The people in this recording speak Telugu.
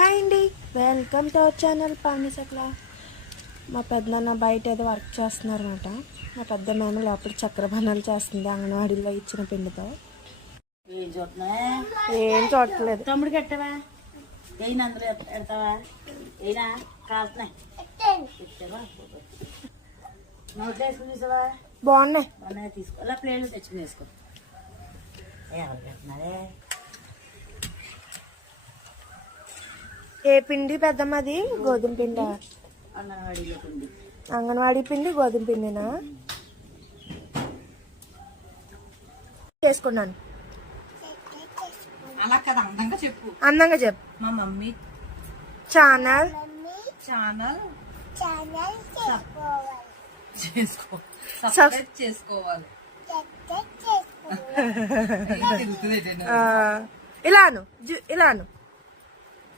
హాయ్ అండి, వెల్కమ్ టు అవర్ ఛానల్ పాండిసట్ల. మా పెద్దనాన్న బయట ఏదో వర్క్ చేస్తున్నారు అనమాట. మా పెద్దమేమో లోపల చక్రపానాలు చేస్తుంది అంగన్వాడీలో ఇచ్చిన పిండితో. ఏం చూడట్లేదు. తమ్ముడికి ఎట్టవా అయినా అందరూ ఎడతావా అయినా కాస్తున్నాయి నోట్లో వేసుకుని తీసావా బాగున్నాయి. బాగున్నాయి తీసుకో అలా ప్లేట్లు తెచ్చుకుని వేసుకో. ఎవరు పెడుతున్నారే ఏ పిండి పెద్దమ్మది? గోధుమ పిండి. అంగన్వాడీలో పిండి. అంగన్వాడీ పిండి గోధుమ పిండినా? చేసుకున్నాను. అలా కదా అందంగా చెప్పు. అందంగా చెప్పు. మా మమ్మీ ఛానల్ చేసుకోవాలి. ఇలాను ఇలాను